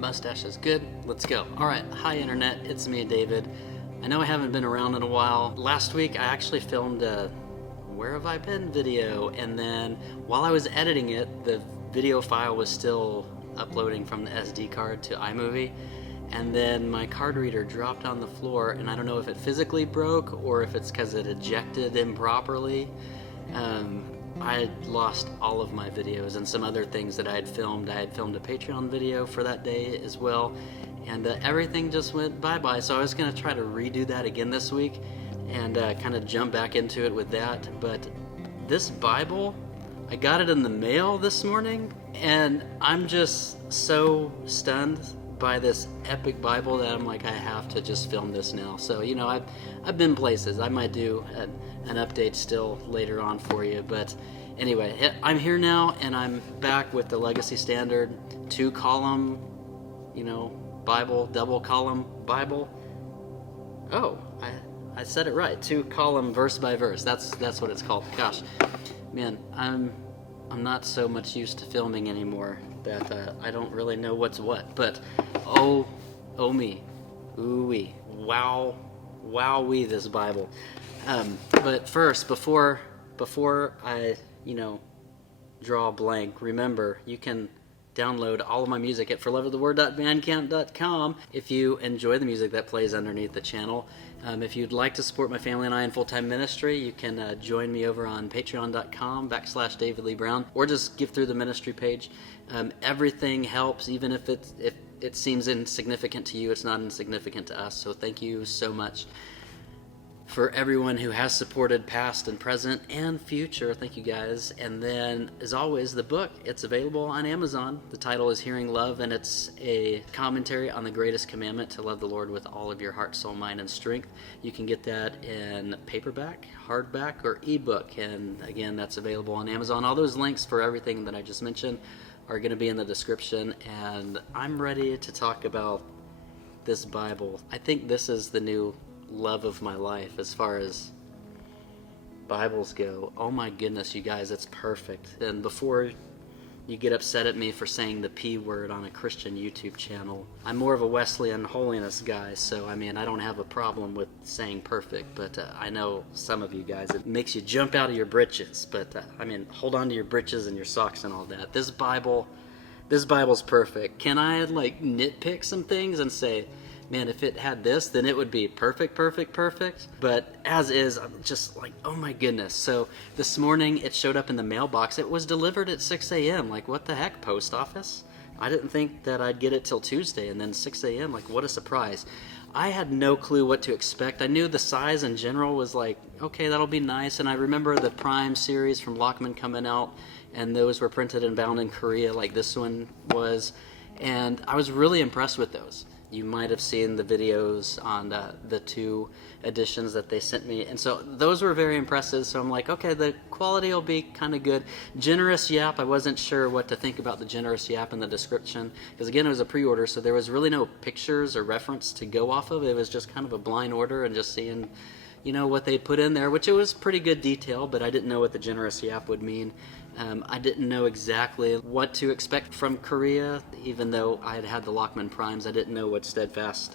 mustache is good. Let's go. All right. Hi, Internet. It's me, David. I know I haven't been around in a while. Last week, I actually filmed a Where Have I Been video, and then while I was editing it, the video file was still uploading from the SD card to iMovie, and then my card reader dropped on the floor, and I don't know if it physically broke or if it's because it ejected improperly. I had lost all of my videos and some other things that I had filmed. I had filmed a Patreon video for that day as well, and everything just went bye-bye. So I was going to try to redo that again this week and kind of jump back into it with that. But this Bible, I got it in the mail this morning, and I'm just so stunned by this epic Bible that I'm like, I have to just film this now. So, you know, I've been places. I might do an update still later on for you, but anyway, I'm here now, and I'm back with the Legacy Standard 2-column, you know, Bible, double column Bible. Oh, I said it right. 2-column verse by verse. That's what it's called. Gosh, man, I'm not so much used to filming anymore that I don't really know what's what. But oh me, ooh-wee, wow-wee, this Bible. But first, before I, you know, draw a blank, remember, you can download all of my music at forloveoftheword.bandcamp.com if you enjoy the music that plays underneath the channel. If you'd like to support my family and I in full-time ministry, you can join me over on patreon.com/David Lee Brown, or just give through the ministry page. Everything helps, even if it seems insignificant to you. It's not insignificant to us, so thank you so much for everyone who has supported past and present and future. Thank you guys. And then, as always, the book, it's available on Amazon. The title is Hearing Love, and it's a commentary on the greatest commandment, to love the Lord with all of your heart, soul, mind, and strength. You can get that in paperback, hardback, or ebook. And again, that's available on Amazon. All those links for everything that I just mentioned are going to be in the description. And I'm ready to talk about this Bible. I think this is the new love of my life as far as Bibles go. Oh my goodness, you guys, it's perfect. And before you get upset at me for saying the P word on a Christian YouTube channel, I'm more of a Wesleyan holiness guy, so I mean, I don't have a problem with saying perfect, but I know some of you guys, it makes you jump out of your britches, but I mean, hold on to your britches and your socks and all that. This Bible's perfect. Can I like nitpick some things and say, man, if it had this, then it would be perfect. But as is, I'm just like, oh my goodness. So this morning it showed up in the mailbox. It was delivered at 6 a.m. Like, what the heck, post office? I didn't think that I'd get it till Tuesday, and then 6 a.m. Like, what a surprise. I had no clue what to expect. I knew the size in general was like, okay, that'll be nice. And I remember the Prime series from Lockman coming out, and those were printed and bound in Korea like this one was. And I was really impressed with those. You might have seen the videos on the 2 editions that they sent me. And so those were very impressive. So I'm like, okay, the quality will be kind of good. Generous Yap, I wasn't sure what to think about the Generous Yap in the description. Because again, it was a pre-order, so there was really no pictures or reference to go off of. It was just kind of a blind order and just seeing, you know, what they put in there, which it was pretty good detail, but I didn't know what the Generous Yap would mean. I didn't know exactly what to expect from Korea, even though I had had the Lockman Primes. I didn't know what Steadfast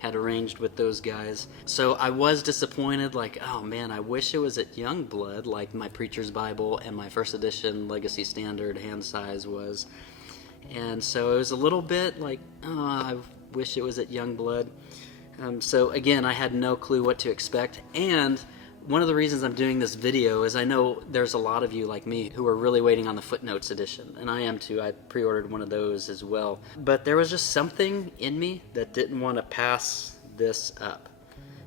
had arranged with those guys. So I was disappointed, like, oh man, I wish it was at Youngblood, like my Preacher's Bible and my first edition Legacy Standard hand size was. And so it was a little bit like, oh, I wish it was at Youngblood. So again, I had no clue what to expect, and one of the reasons I'm doing this video is I know there's a lot of you like me who are really waiting on the Footnotes edition, and I am too. I pre-ordered one of those as well. But there was just something in me that didn't want to pass this up.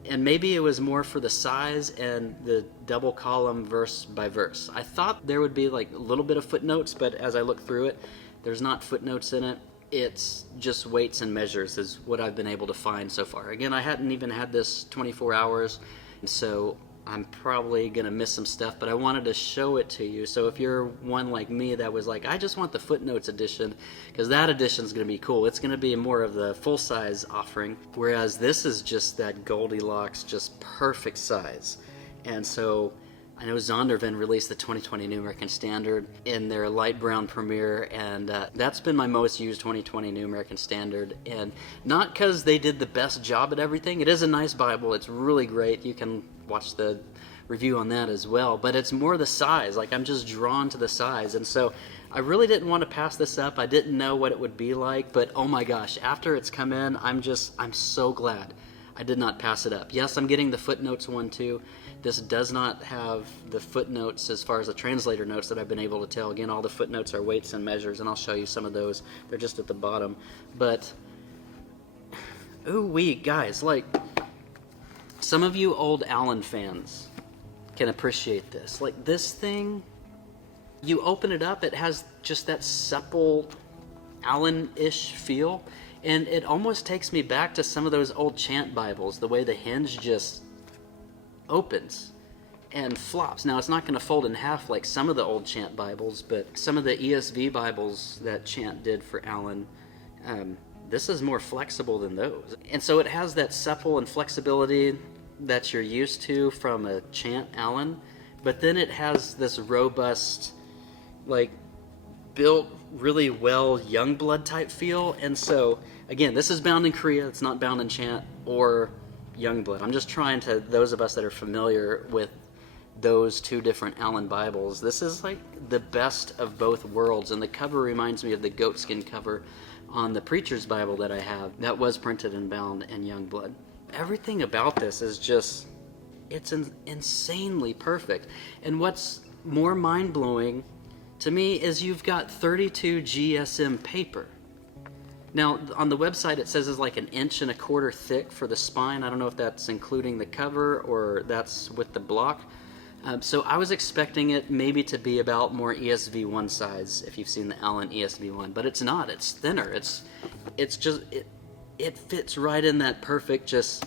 And maybe it was more for the size and the double column verse by verse. I thought there would be like a little bit of footnotes, but as I look through it, there's not footnotes in it. It's just weights and measures is what I've been able to find so far. Again, I hadn't even had this 24 hours, so I'm probably going to miss some stuff, but I wanted to show it to you. So if you're one like me that was like, I just want the Footnotes edition, because that edition is going to be cool. It's going to be more of the full-size offering, whereas this is just that Goldilocks, just perfect size. And so I know Zondervan released the 2020 New American Standard in their light brown premiere, and that's been my most used 2020 New American Standard. And not because they did the best job at everything. It is a nice Bible. It's really great. You can watch the review on that as well. But it's more the size. Like, I'm just drawn to the size. And so I really didn't want to pass this up. I didn't know what it would be like. But oh my gosh, after it's come in, I'm so glad I did not pass it up. Yes, I'm getting the footnotes one too. This does not have the footnotes as far as the translator notes that I've been able to tell. Again, all the footnotes are weights and measures, and I'll show you some of those. They're just at the bottom. But, ooh-wee, guys, like, some of you old Allen fans can appreciate this. Like, this thing, you open it up, it has just that supple Allen-ish feel, and it almost takes me back to some of those old chant Bibles, the way the hinge just opens and flops. Now, it's not going to fold in half like some of the old chant Bibles, but some of the ESV Bibles that chant did for Allen, this is more flexible than those. And so it has that supple and flexibility that you're used to from a chant Allen, but then it has this robust, like, built really well Youngblood type feel. And so, again, this is bound in Korea. It's not bound in chant or Youngblood. I'm just trying to, those of us that are familiar with those two different Allen Bibles, this is like the best of both worlds. And the cover reminds me of the goatskin cover on the Preacher's Bible that I have that was printed and bound in Youngblood. Everything about this is just, it's insanely perfect. And what's more mind-blowing to me is you've got 32 GSM paper. Now, on the website, it says it's like 1.25 inches thick for the spine. I don't know if that's including the cover or that's with the block. So I was expecting it maybe to be about more ESV1 size, if you've seen the Allen ESV1, but it's not. It's thinner. It fits right in that perfect, just,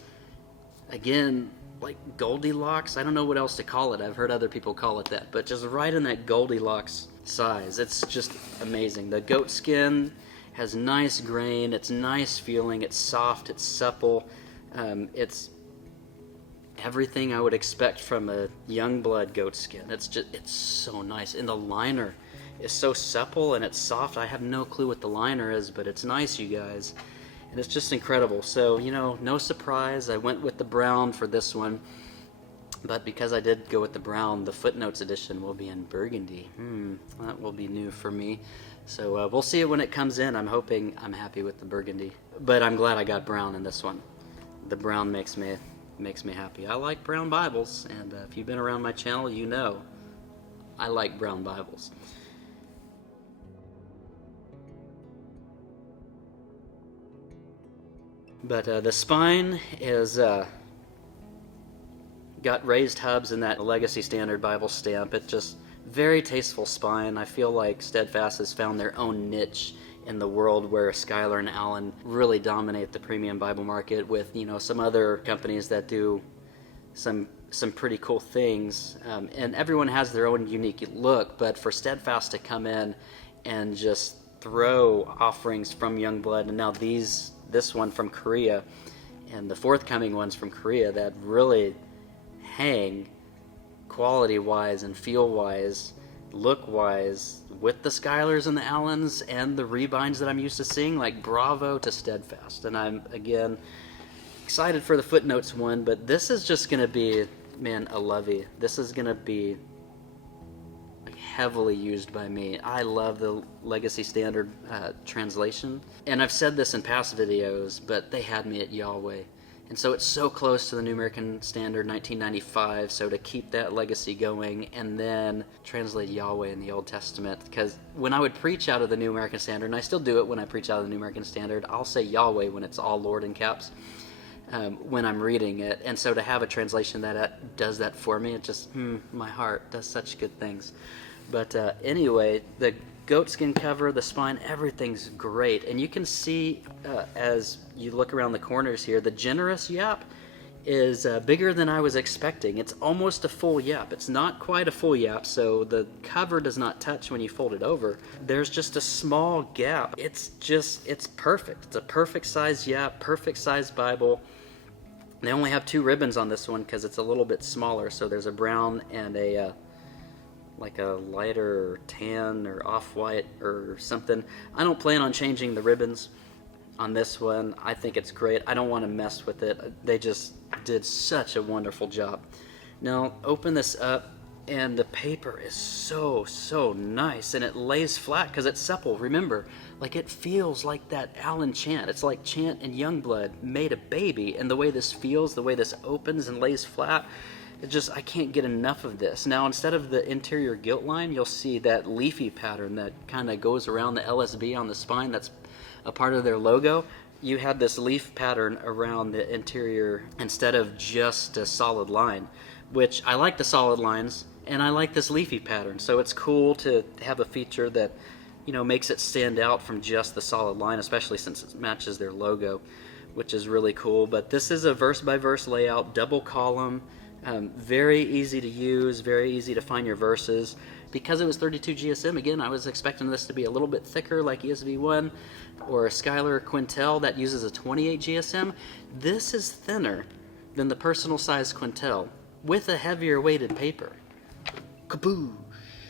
again, like Goldilocks. I don't know what else to call it. I've heard other people call it that, but just right in that Goldilocks size. It's just amazing. The goatskin has nice grain, it's nice feeling, it's soft, it's supple, it's everything I would expect from a Youngblood goatskin. It's so nice. And the liner is so supple and it's soft. I have no clue what the liner is, but it's nice, you guys. And it's just incredible. So, no surprise, I went with the brown for this one. But because I did go with the brown, the footnotes edition will be in burgundy. That will be new for me. So we'll see it when it comes in. I'm hoping I'm happy with the burgundy. But I'm glad I got brown in this one. The brown makes me happy. I like brown Bibles, and if you've been around my channel, you know I like brown Bibles. But the spine is got raised hubs in that Legacy Standard Bible stamp. It's just very tasteful spine. I feel like Steadfast has found their own niche in the world where Schuyler and Allen really dominate the premium Bible market with, some other companies that do some pretty cool things. And everyone has their own unique look, but for Steadfast to come in and just throw offerings from Youngblood, and now this one from Korea, and the forthcoming ones from Korea that really hang quality-wise and feel-wise, look-wise, with the Schuylers and the Allens and the rebinds that I'm used to seeing, like, bravo to Steadfast. And I'm, again, excited for the footnotes one, but this is just going to be, man, a lovey. This is going to be heavily used by me. I love the Legacy Standard translation. And I've said this in past videos, but they had me at Yahweh. And so it's so close to the New American Standard 1995, so to keep that legacy going and then translate Yahweh in the Old Testament, because when I would preach out of the New American Standard, and I still do it when I preach out of the New American Standard, I'll say Yahweh when it's all Lord in caps when I'm reading it. And so to have a translation that does that for me, it just, my heart does such good things. But anyway, the goatskin cover, the spine, everything's great. And you can see as you look around the corners here, the generous yap is bigger than I was expecting. It's almost a full yap. It's not quite a full yap, so the cover does not touch when you fold it over. There's just a small gap. It's perfect. It's a perfect size yap, perfect size Bible. They only have 2 ribbons on this one because it's a little bit smaller, so there's a brown and a like a lighter tan or off-white or something. I don't plan on changing the ribbons on this one. I think it's great. I don't want to mess with it. They just did such a wonderful job. Now open this up, and the paper is so nice, and it lays flat because it's supple. Remember, like, it feels like that Alan chant. It's like Chant and Youngblood made a baby, and the way this feels, the way this opens and lays flat, I can't get enough of this. Now, instead of the interior gilt line, you'll see that leafy pattern that kind of goes around the LSB on the spine. That's a part of their logo. You had this leaf pattern around the interior instead of just a solid line, which I like the solid lines, and I like this leafy pattern. So it's cool to have a feature that, makes it stand out from just the solid line, especially since it matches their logo, which is really cool. But this is a verse-by-verse layout, double column. Very easy to use, very easy to find your verses. Because it was 32 GSM, again, I was expecting this to be a little bit thicker like ESV1 or a Schuyler Quintel that uses a 28 GSM. This is thinner than the personal size Quintel with a heavier weighted paper. Kaboosh!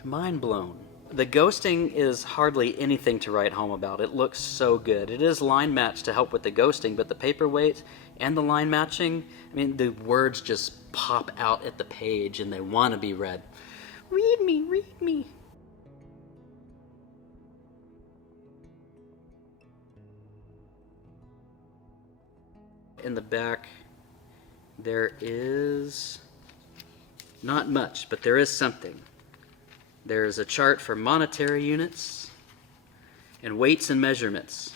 Mind blown. The ghosting is hardly anything to write home about. It looks so good. It is line matched to help with the ghosting, but the paperweight and the line matching, the words just pop out at the page and they want to be read. Read me, read me. In the back, there is not much, but there is something. There's a chart for monetary units and weights and measurements.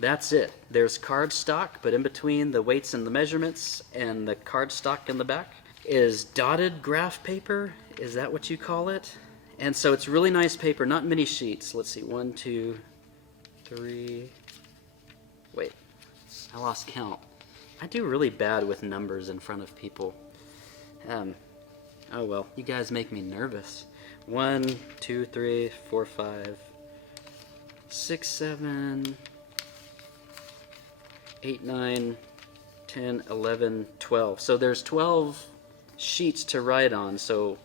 That's it. There's cardstock, but in between the weights and the measurements and the cardstock in the back is dotted graph paper. Is that what you call it? And so it's really nice paper, not many sheets. Let's see, 1, 2, 3. Wait, I lost count. I do really bad with numbers in front of people. Oh well, you guys make me nervous. 1, 2, 3, 4, 5, 6, 7, 8, 9, 10, 11, 12. So there's 12 sheets to write on, so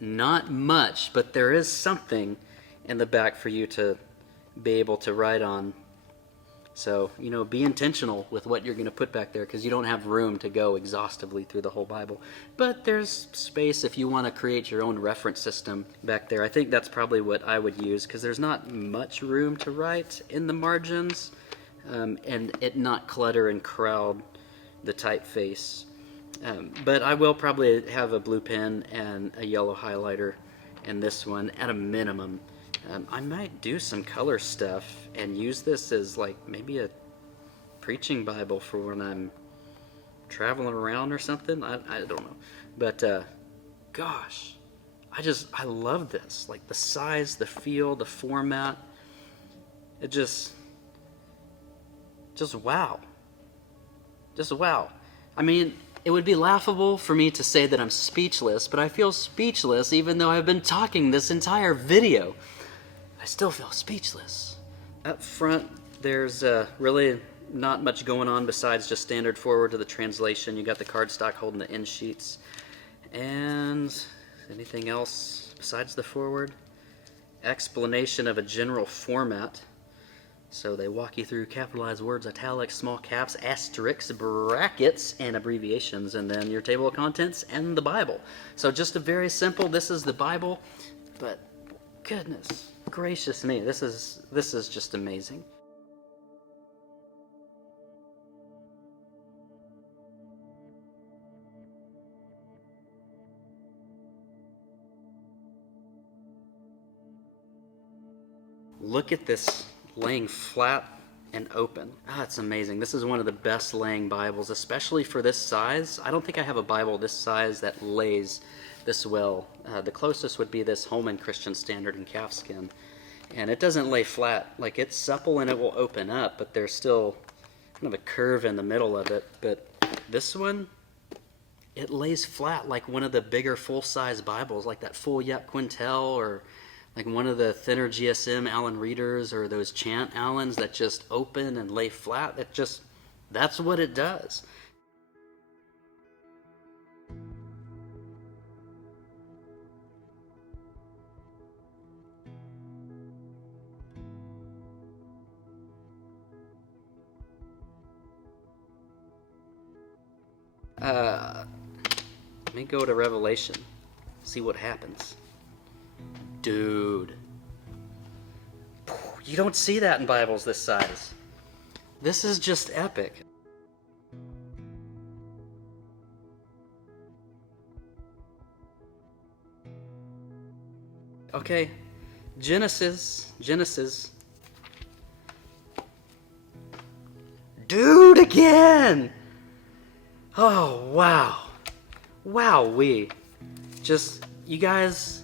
not much, but there is something in the back for you to be able to write on. So, be intentional with what you're going to put back there, because you don't have room to go exhaustively through the whole Bible. But there's space if you want to create your own reference system back there. I think that's probably what I would use, because there's not much room to write in the margins, and it not clutter and crowd the typeface. But I will probably have a blue pen and a yellow highlighter in this one at a minimum. I might do some color stuff and use this as like maybe a preaching Bible for when I'm traveling around or something. I don't know. But gosh, I love this. Like the size, the feel, the format. It just wow. Just wow. It would be laughable for me to say that I'm speechless, but I feel speechless even though I've been talking this entire video. I still feel speechless. Up front, there's really not much going on besides just standard forward to the translation. You got the cardstock holding the end sheets. And anything else besides the forward? Explanation of a general format. So they walk you through capitalized words, italics, small caps, asterisks, brackets, and abbreviations, and then your table of contents and the Bible. So just a very simple, this is the Bible, but goodness gracious me, this is just amazing. Look at this laying flat and open. It's amazing. This is one of the best laying Bibles, especially for this size. I don't think I have a Bible this size that lays this well. The closest would be this Holman Christian Standard in calfskin. And it doesn't lay flat. Like, it's supple and it will open up, but there's still kind of a curve in the middle of it. But this one, it lays flat like one of the bigger full-size Bibles, like that Full Yap Quintel, or like one of the thinner GSM Allen readers, or those Chant Allens that just open and lay flat. That's what it does. Let me go to Revelation, see what happens. Dude. You don't see that in Bibles this size. This is just epic. Okay, Genesis. Dude, again! Oh, wow. Wowee. Just, you guys,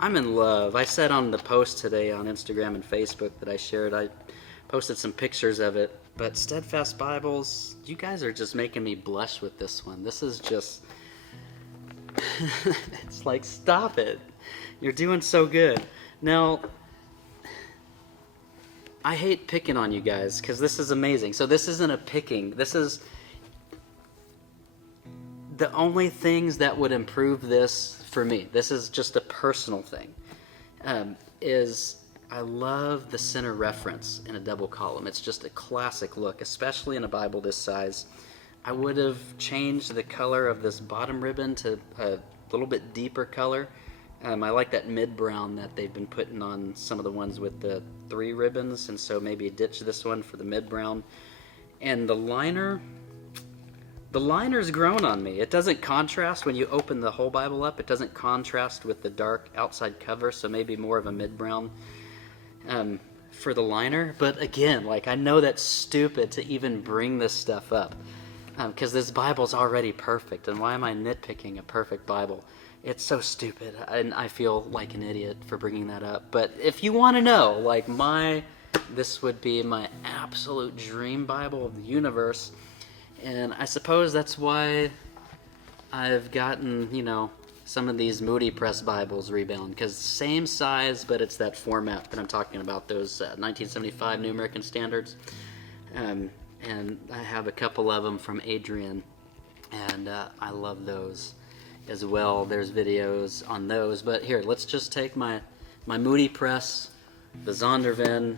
I'm in love. I said on the post today on Instagram and Facebook that I shared, I posted some pictures of it. But Steadfast Bibles, you guys are just making me blush with this one. This is just... it's like, stop it. You're doing so good. Now, I hate picking on you guys because this is amazing. So this isn't a picking. This is... the only things that would improve this for me, this is just a personal thing, is I love the center reference in a double column. It's just a classic look, especially in a Bible this size. I would have changed the color of this bottom ribbon to a little bit deeper color. I like that mid-brown that they've been putting on some of the ones with the 3 ribbons, and so maybe ditch this one for the mid-brown. And the liner's grown on me. It doesn't contrast when you open the whole Bible up. It doesn't contrast with the dark outside cover, so maybe more of a mid-brown for the liner. But again, like, I know that's stupid to even bring this stuff up because this Bible's already perfect, and why am I nitpicking a perfect Bible? It's so stupid, and I feel like an idiot for bringing that up. But if you want to know, like, this would be my absolute dream Bible of the universe. And I suppose that's why I've gotten, some of these Moody Press Bibles rebound, because same size, but it's that format that I'm talking about, those 1975 New American Standards. And I have a couple of them from Adrian, and I love those as well. There's videos on those, but here, let's just take my Moody Press, the Zondervan,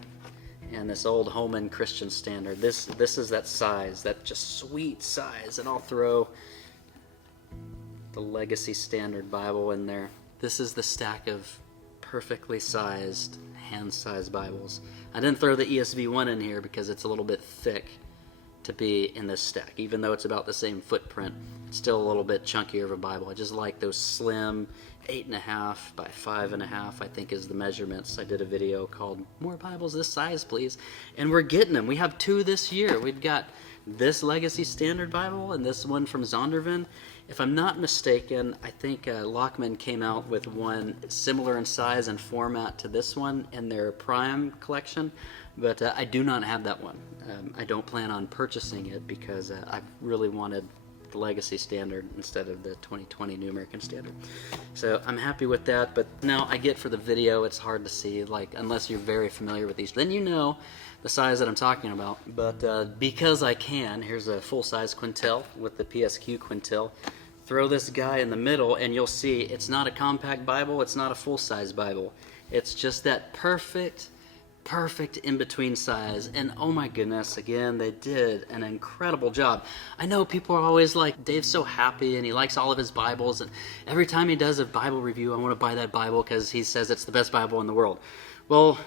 and this old Holman Christian Standard. This is that size, that just sweet size, and I'll throw the Legacy Standard Bible in there. This is the stack of perfectly sized, hand-sized Bibles. I didn't throw the ESV one in here because it's a little bit thick to be in this stack. Even though it's about the same footprint, it's still a little bit chunkier of a Bible. I just like those slim 8.5 by 5.5, I think is the measurements. I did a video called More Bibles This Size Please, and we're getting them. We have 2 this year. We've got this Legacy Standard Bible and this one from Zondervan. If I'm not mistaken, I think Lockman came out with one similar in size and format to this one in their Prime collection, but I do not have that one. I don't plan on purchasing it because I really wanted the Legacy Standard instead of the 2020 New American Standard. So I'm happy with that, but now I get for the video, it's hard to see, like, unless you're very familiar with these. Then you know the size that I'm talking about. But because I can, here's a full-size quintil with the PSQ quintil. Throw this guy in the middle and you'll see it's not a compact Bible, it's not a full-size Bible. It's just that perfect in-between size. And oh my goodness, again, they did an incredible job. I know people are always like, Dave's so happy and he likes all of his Bibles, and every time he does a Bible review, I want to buy that Bible because he says it's the best Bible in the world. Well,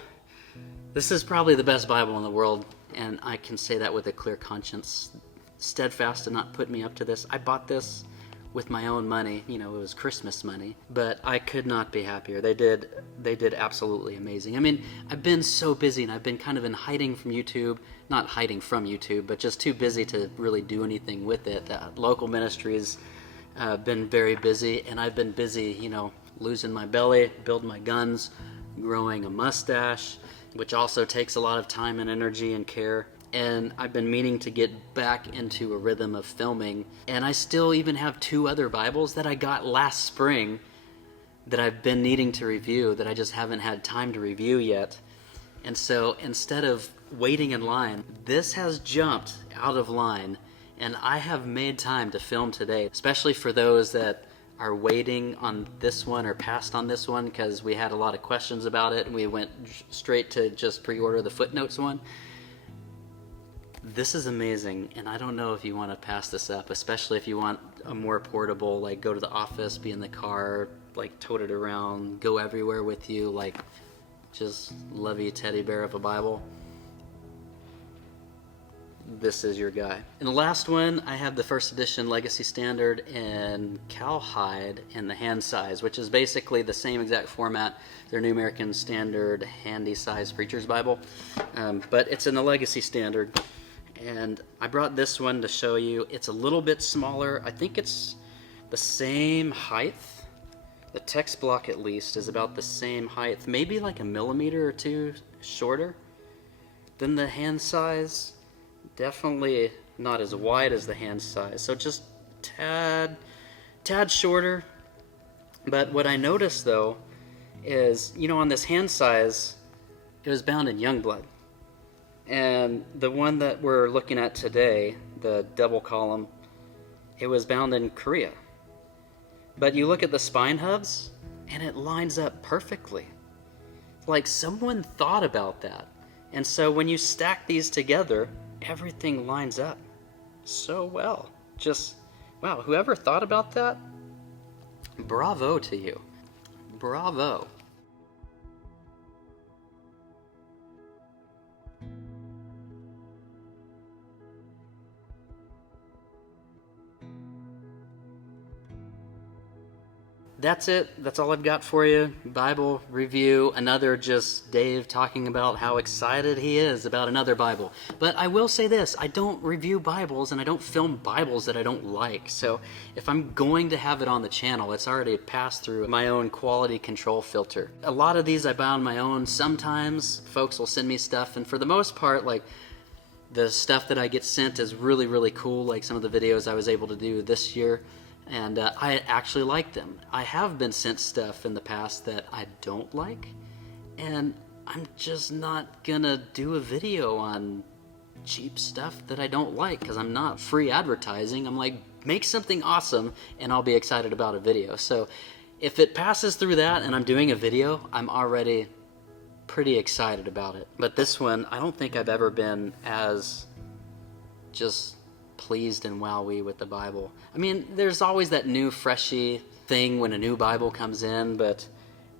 this is probably the best Bible in the world, and I can say that with a clear conscience. Steadfast did not put me up to this. I bought this with my own money. It was Christmas money, but I could not be happier. They did absolutely amazing. I mean, I've been so busy, and I've been kind of in hiding from YouTube, not hiding from YouTube, but just too busy to really do anything with it. Local ministries been very busy, and I've been busy, losing my belly, building my guns, growing a mustache, which also takes a lot of time and energy and care. And I've been meaning to get back into a rhythm of filming. And I still even have 2 other Bibles that I got last spring that I've been needing to review that I just haven't had time to review yet. And so instead of waiting in line, this has jumped out of line, and I have made time to film today, especially for those that are waiting on this one or passed on this one because we had a lot of questions about it and we went straight to just pre-order the footnotes one. This is amazing, and I don't know if you want to pass this up, especially if you want a more portable, like go to the office, be in the car, like tote it around, go everywhere with you, like just lovey teddy bear of a Bible. This is your guy. In the last one, I have the first edition Legacy Standard in cowhide in the hand size, which is basically the same exact format, their New American Standard handy size Preacher's Bible, but it's in the Legacy Standard. And I brought this one to show you. It's a little bit smaller. I think it's the same height. The text block, at least, is about the same height, maybe like a millimeter or two shorter than the hand size. Definitely not as wide as the hand size, so just tad shorter. But what I noticed, though, is, on this hand size, it was bound in Youngblood. And the one that we're looking at today, the double column, it was bound in Korea. But you look at the spine hubs, and it lines up perfectly. Like someone thought about that. And so when you stack these together, everything lines up so well. Just, wow, whoever thought about that, bravo to you. Bravo. That's it. That's all I've got for you. Bible review. Another just Dave talking about how excited he is about another Bible. But I will say this. I don't review Bibles and I don't film Bibles that I don't like. So if I'm going to have it on the channel, it's already passed through my own quality control filter. A lot of these I buy on my own. Sometimes folks will send me stuff. And for the most part, like the stuff that I get sent is really, really cool. Like some of the videos I was able to do this year. And I actually like them. I have been sent stuff in the past that I don't like, and I'm just not gonna do a video on cheap stuff that I don't like because I'm not free advertising. I'm like, make something awesome and I'll be excited about a video. So if it passes through that and I'm doing a video, I'm already pretty excited about it. But this one, I don't think I've ever been as just pleased and wowie with the Bible. I mean, there's always that new freshy thing when a new Bible comes in, but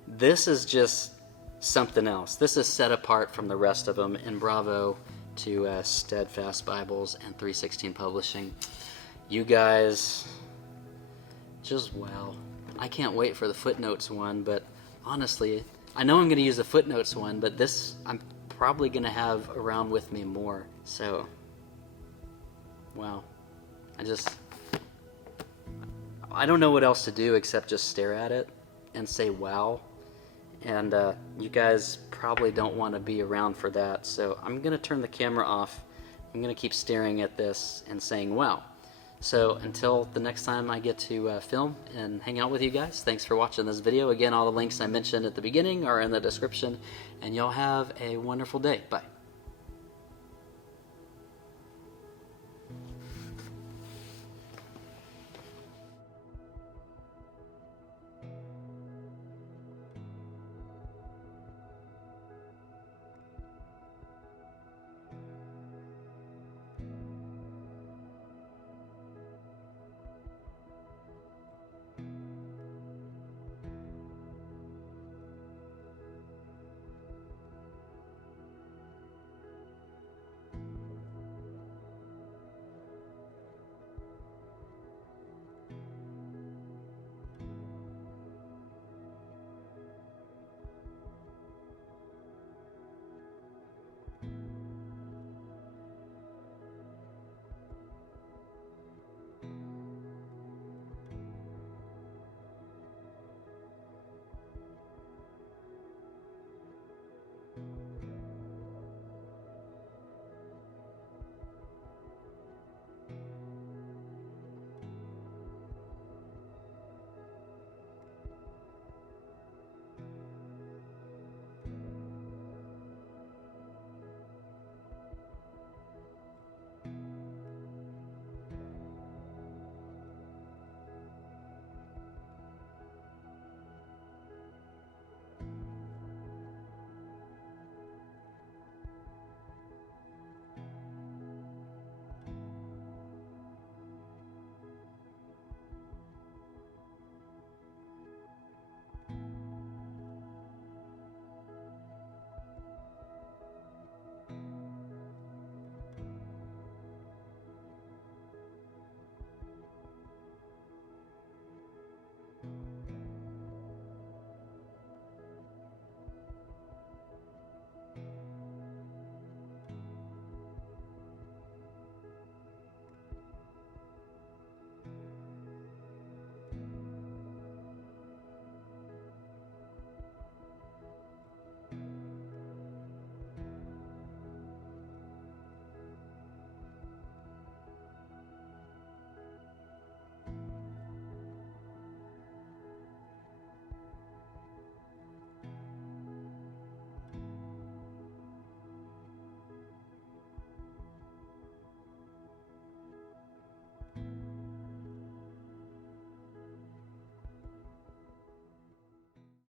this is just something else. This is set apart from the rest of them, and bravo to Steadfast Bibles and 316 Publishing. You guys, just wow. I can't wait for the footnotes one, but honestly, I know I'm going to use the footnotes one, but this I'm probably going to have around with me more. So wow. I don't know what else to do except just stare at it and say wow. And you guys probably don't want to be around for that. So I'm going to turn the camera off. I'm going to keep staring at this and saying wow. So until the next time I get to film and hang out with you guys, thanks for watching this video. Again, all the links I mentioned at the beginning are in the description. And y'all have a wonderful day. Bye.